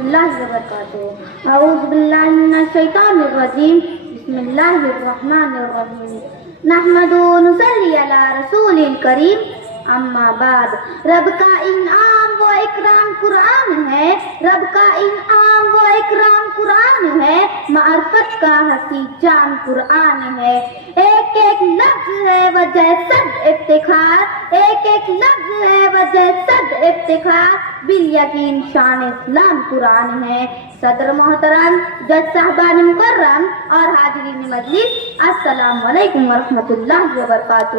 اللہ وبرکاتہ اعوذ باللہ من الشیطان الرجیم بسم اللہ الرحمن الرحیم نحمد و نصلی علی رسول الکریم اما بعد رب کا انعام و اکرام قرآن ہے، رب کا انعام و اکرام قرآن ہے، معرفت کا حسین جان قرآن ہے۔ ایک ایک لفظ ہے وجہ صد افتخار، ایک ایک لفظ ہے وجہ صد افتخار، بالیقین شان اسلام قرآن ہے۔ صدر محترم، جج صاحبان مکرم اور حاضرین مجلس، السلام علیکم ورحمۃ اللہ وبرکاتہ۔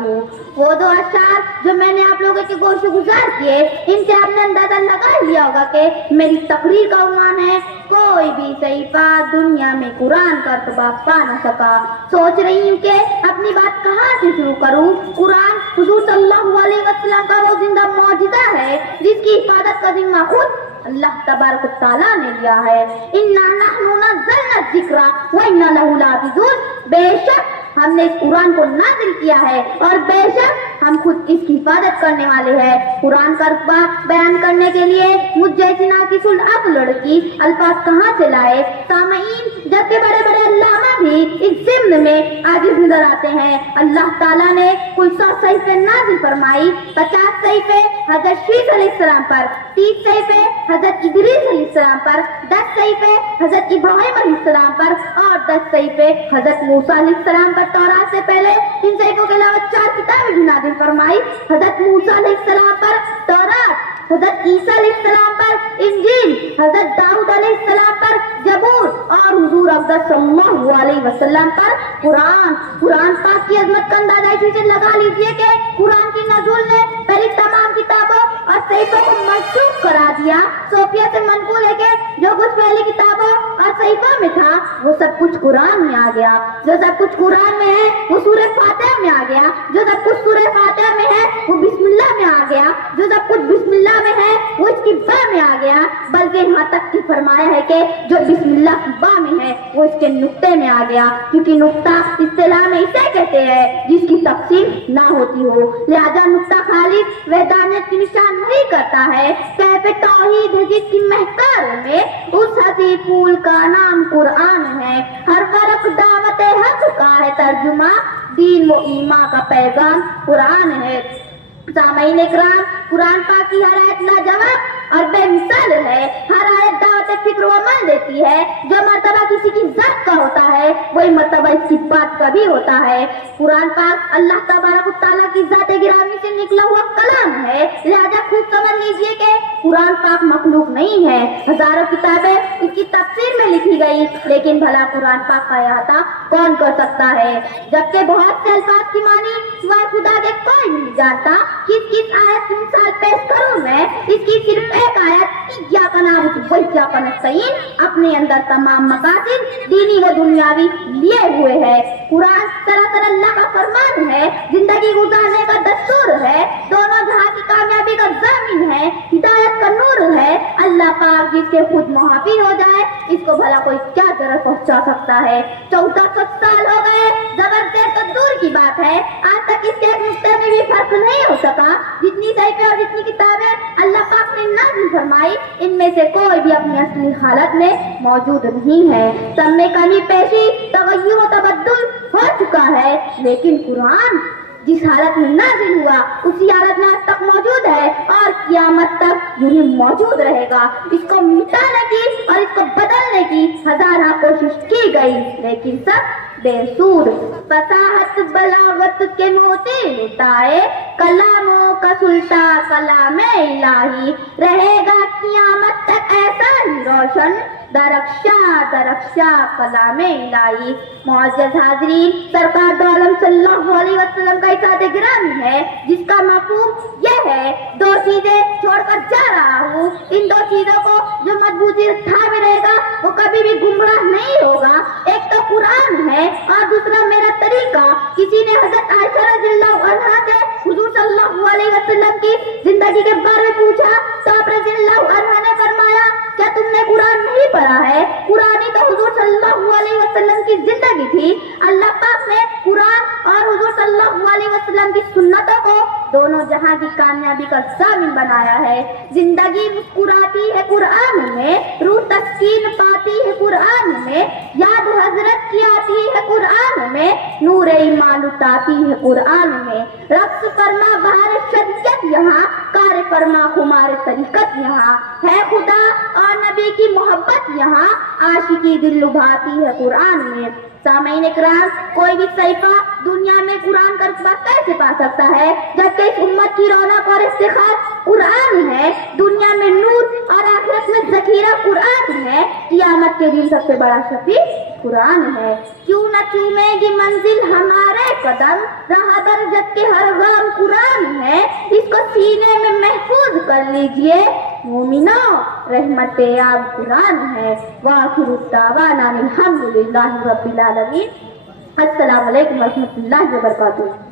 وہ دو اشعار جو میں نے آپ لوگوں کے گوش گزار کیے، ان سے آپ نے اندازہ لگا لیا ہوگا کہ میری تقریر کا عنوان ہے کوئی بھی صحیفہ دنیا میں قرآن کا ارتباط پا نہ سکا۔ سوچ رہی ہوں کہ اپنی بات کہاں سے شروع کروں۔ قرآن حضور صلی اللہ علیہ وسلم کا وہ زندہ معجزہ ہے جس کی حفاظت کا ذمہ خود اللہ تبارک و تعالیٰ نے لیا ہے۔ اِنَّا نَحْنُ نَزَّلْنَا الذِّكْرَ وَإِنَّا لَهُ لَحَافِظُونَ، بے شک ہم نے اس قرآن کو نازل کیا ہے اور بے شک ہم خود اس کی حفاظت کرنے والے ہیں۔ قرآن کا رتبہ بیان کرنے کے لیے مجھ جیسی ناقص العقل لڑکی الفاظ کہاں سے لائے؟ سامعین، جبکہ بڑے بڑے علامہ بھی اس ضمن میں عاجز نظر آتے ہیں۔ اللہ تعالیٰ نے کل 100 صحیفے نازل فرمائی، 50 صحیفے حضرت شیس علیہ السلام پر، 30 صحیفے حضرت ادریس علیہ السلام پر، 10 صحیفے حضرت ابراہیم علیہ السلام پر اور 10 صحیفے حضرت موسیٰ علیہ السلام پر۔ تورات سے پہلے ان صحیفوں کے علاوہ 4 کتابیں بھی نازل فرمائی، حضرت موسیٰ علیہ السلام پر تورات، حضرت عیسیٰ علیہ السلام پر انجیل، حضرت داؤد علیہ السلام پر زبور اور حضور اقدس صلی اللہ علیہ وسلم پر قرآن۔ قرآن پاک کی عظمت کا اندازہ اسی سے لگا لیجئے کہ قرآن کی نزول نے پہلی تمام کتابوں اور صحیفوں کو منسوخ کرا دیا۔ صوفیہ سے منقول ہے کہ جو کچھ پہلی کتابوں اور صحیفوں میں تھا وہ سب کچھ قرآن میں آ گیا، جو سب کچھ قرآن میں ہے وہ سورہ فاتحہ میں آ گیا، جو سب کچھ سورہ فاتحہ میں ہے وہ بسم اللہ میں آ گیا، جو سب کچھ بسم اللہ میں ہے وہ اس کی با میں آ گیا، بلکہ یہاں تک کہ فرمایا ہے کہ جو بسم اللہ کی با میں ہے وہ اس کے نقطے میں آ گیا، کیونکہ نقطہ اصطلاح میں اسے کہتے ہیں جس کی تقسیم نہ ہوتی ہو، لہذا نقطہ خالص وحدانیت کی نشان نہیں کرتا ہے۔ کیف توحید ہے جس کی مہکاروں میں، اس ہنسی پھول کا نام قرآن ہے، ہر ورق دعوت حق کا ہے ترجمہ، دین و ایمان کا پیغام قرآن ہے۔ سامعین اکرام، قرآن پاک کی ہر آیت لاجواب اور بے مثال ہے، ہر آیت دعوت فکر و عمل دیتی ہے۔ جو مرتبہ کسی کی ذات کا ہوتا ہے وہی مرتبہ اس کی بات کا بھی ہوتا ہے۔ قرآن پاک اللہ تبارک و تعالیٰ کی ذات گرامی سے نکلا ہوا کلام ہے، لہذا خوب سمجھ لیجئے کہ قرآن پاک مخلوق نہیں ہے۔ ہزاروں کتابیں اس کی تفسیر میں لکھی گئی، لیکن بھلا قرآن پاک کا احاطہ کون کر سکتا ہے؟ جبکہ بہت سے الفاظ کی معنی سوائے خدا کے کوئی نہیں جانتا۔ کس آیت کی مثال پیش کروں میں؟ اس کی صرف ایک آیت ایاک نعبد و ایاک نستعین اپنے اندر تمام مقاصد دینی و دنیاوی لیے ہوئے ہے۔ قرآن سراسر اللہ کا فرمان ہے، زندگی گزارنے کا دستور ہے، دونوں جہاں کی کامیابی کا ضامن ہے، ہدایت کا نور ہے۔ اللہ پاک جس کے خود محافظ ہو جائے اس کو بھلا کوئی کیا ضرر پہنچا سکتا ہے؟ 1400 سال ہو گئے، زبردست تو دور کی بات ہے، آج تک اس کے ایک نقطے میں بھی فرق نہیں ہو سکا۔ جتنی صحیفے اور جتنی کتابیں اللہ پاک نے نازل فرمائی، ان میں سے کوئی بھی اپنی اصلی حالت میں موجود نہیں ہے۔ سب میں کمی پیشی، تغیر و تبدل ہو چکا ہے، لیکن قرآن جس حالت میں نازل ہوا اسی حالت میں آج تک موجود ہے اور قیامت تک یوں ہی موجود رہے گا۔ اس کو مٹانے کی اور اس کو بدلنے کی ہزارہ کوشش کی گئی، لیکن سب بے سود۔ فصاحت بلاغت کے موتی لٹائے، کلاموں کا سلطان کلام الہی، رہے گا قیامت تک ایسا ہی روشن، درخشا درخشا کلام الہی۔ معزز حاضرین، سرکار دو عالم صلی اللہ علیہ وسلم کا ارشاد گرامی ہے جس کا مفہوم یہ ہے، دو چیزیں چھوڑ کر جا رہا ہوں، ان دو چیزوں کو جو مضبوطی سے تھامے رہے گا وہ کبھی بھی گمراہ نہیں ہوگا۔ ایک تو قرآن ہے اور دوسرا میرا طریقہ۔ کسی نے حضرت عائشہ رضی اللہ عنہا سے حضور صلی اللہ علیہ وسلم کی زندگی کے بارے میں پوچھا تو آپ رضی اللہ عنہا نے فرمایا، کیا تم نے قرآن نہیں پڑھا ہے؟ قرآن ہی تو حضور صلی اللہ علیہ وسلم کی زندگی تھی۔ اللہ پاک نے قرآن اور حضور صلی اللہ علیہ وسلم کی سنتوں کو دونوں جہاں کی کامیابی کا ضامن بنایا ہے۔ زندگی مسکراتی ہے قرآن میں، روح تسکین پاتی ہے قرآن میں، یاد حضرت کی آتی ہے قرآن میں، نور ایمان اتاتی ہے قرآن میں، رقص فرما بہار شریعت یہاں، کار فرما خمار طریقت یہاں، ہے خدا اور نبی کی محبت یہاں، عاشقی دل لبھاتی ہے قرآن میں۔ سامعین اکرام، کوئی بھی صحیفہ دنیا میں قرآن کا رتبہ کیسے پا سکتا ہے جبکہ اس امت کی رونق اور افتخار قرآن ہے، دنیا میں نور اور آخرت میں ذخیرہ قرآن ہے، قیامت کے دن سب سے بڑا شفیع قرآن ہے۔ کیوں نہ چومے گی منزل ہمارے قدم، راہ در جد کے ہر گام قرآن ہے، اس کو سینے میں محفوظ کر لیجئے مومنو، رحمت عام قرآن ہے۔ وآخر الدعوانا الحمدللہ رب العالمین۔ السلام علیکم ورحمۃ اللہ وبرکاتہ۔